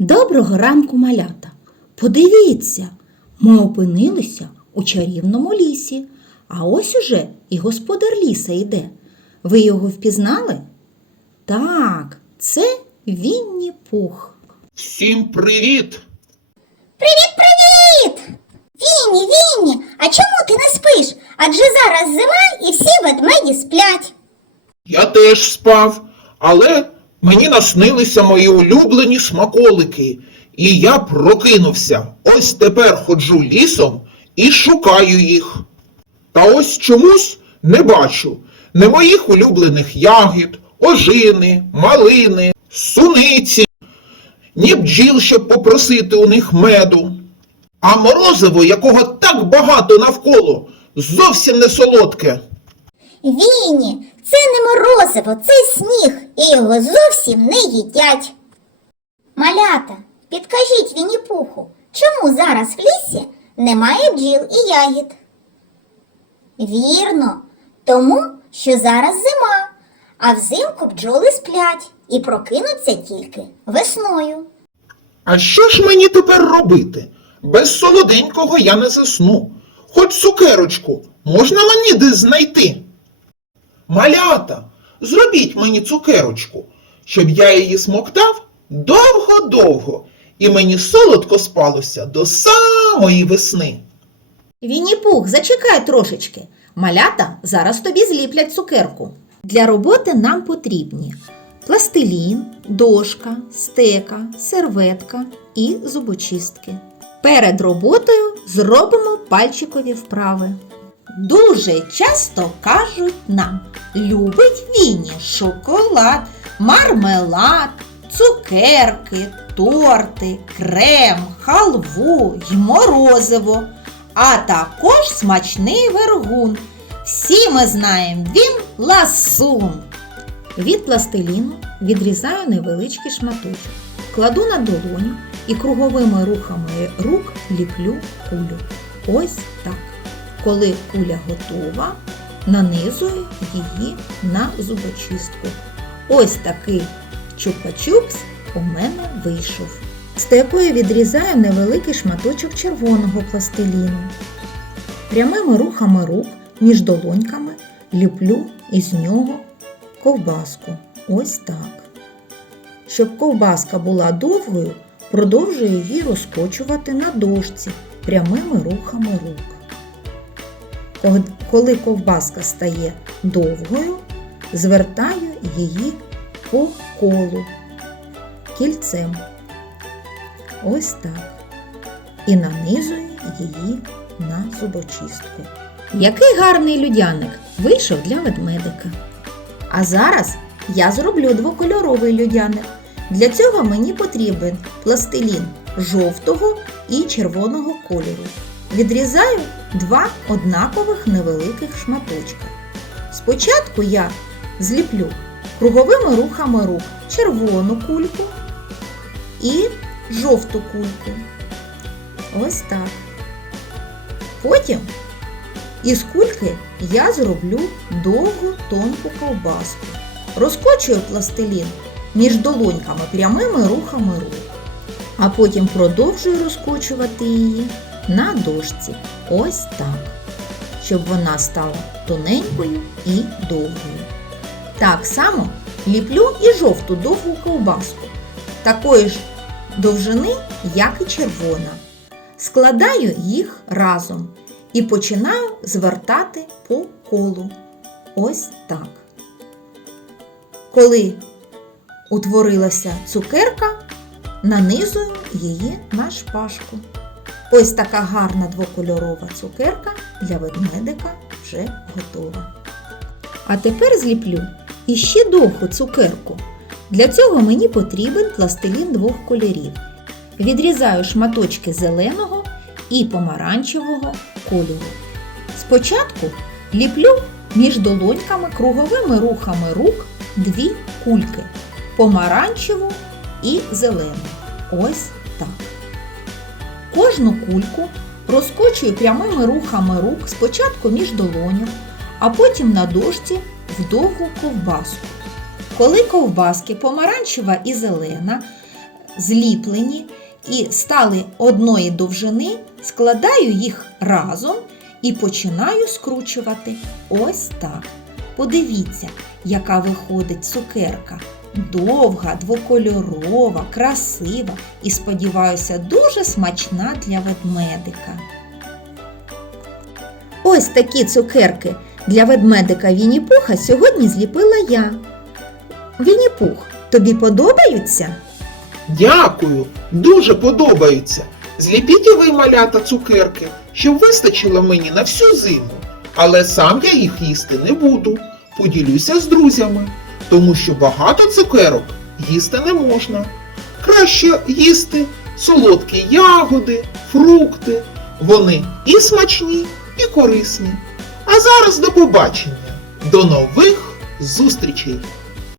Доброго ранку, малята! Подивіться, ми опинилися у чарівному лісі, а ось уже і господар ліса йде. Ви його впізнали? Так, це Вінні Пух. Всім привіт! Привіт, привіт! Вінні, Вінні, а чому ти не спиш? Адже зараз зима і всі ведмеді сплять. Я теж спав, але мені наснилися мої улюблені смаколики, і я прокинувся. Ось тепер ходжу лісом і шукаю їх. Та ось чомусь не бачу не моїх улюблених ягід, ожини, малини, суниці, ні бджіл, щоб попросити у них меду. А морозиво, якого так багато навколо, зовсім не солодке. Вінні, це не морозиво, це сніг, і його зовсім не їдять. Малята, підкажіть Вінні Пуху, чому зараз в лісі немає бджіл і ягід? Вірно, тому що зараз зима, а взимку бджоли сплять і прокинуться тільки весною. А що ж мені тепер робити? Без солоденького я не засну. Хоч цукерочку можна мені десь знайти? Малята, зробіть мені цукерочку, щоб я її смоктав довго-довго, і мені солодко спалося до самої весни. Вінні Пух, зачекай трошечки. Малята зараз тобі зліплять цукерку. Для роботи нам потрібні пластилін, дошка, стека, серветка і зубочистки. Перед роботою зробимо пальчикові вправи. Дуже часто кажуть нам, любить Вінні шоколад, мармелад, цукерки, торти, крем, халву й морозиво, а також смачний вергун. Всі ми знаємо, він ласун. Від пластиліну відрізаю невеличкий шматочок, кладу на долоню і круговими рухами рук ліплю кулю. Ось так. Коли куля готова, нанизую її на зубочистку. Ось такий чупа-чупс у мене вийшов. Стекою відрізаю невеликий шматочок червоного пластиліну. Прямими рухами рук між долоньками ліплю із нього ковбаску. Ось так. Щоб ковбаска була довгою, продовжую її розкочувати на дошці прямими рухами рук. Коли ковбаска стає довгою, звертаю її по колу кільцем. Ось так. І нанизую її на зубочистку. Який гарний людяник вийшов для ведмедика. А зараз я зроблю двокольоровий людяник. Для цього мені потрібен пластилін жовтого і червоного кольору. Відрізаю два однакових невеликих шматочка. Спочатку я зліплю круговими рухами рук червону кульку і жовту кульку. Ось так. Потім із кульки я зроблю довгу тонку ковбаску. Розкочую пластилін між долоньками прямими рухами рук, а потім продовжую розкочувати її на дошці. Ось так, щоб вона стала тоненькою і довгою. Так само ліплю і жовту довгу ковбаску, такої ж довжини, як і червона. Складаю їх разом і починаю звертати по колу. Ось так. Коли утворилася цукерка, нанизую її на шпажку. Ось така гарна двокольорова цукерка для ведмедика вже готова. А тепер зліплю іще довгу цукерку. Для цього мені потрібен пластилін двох кольорів. Відрізаю шматочки зеленого і помаранчевого кольору. Спочатку ліплю між долоньками круговими рухами рук дві кульки помаранчеву і зелену. Ось так. Кожну кульку розкочую прямими рухами рук спочатку між долонях, а потім на дошці в довгу ковбаску. Коли ковбаски помаранчева і зелена зліплені і стали одної довжини, складаю їх разом і починаю скручувати. Ось так. Подивіться, яка виходить цукерка. Довга, двокольорова, красива і, сподіваюся, дуже смачна для ведмедика. Ось такі цукерки для ведмедика Вінні-Пуха сьогодні зліпила я. Вінні-Пух, тобі подобаються? Дякую, дуже подобаються. Зліпіть і ви малята цукерки, щоб вистачило мені на всю зиму. Але сам я їх їсти не буду. Поділюся з друзями, тому що багато цукерок їсти не можна. Краще їсти солодкі ягоди, фрукти. Вони і смачні, і корисні. А зараз до побачення. До нових зустрічей!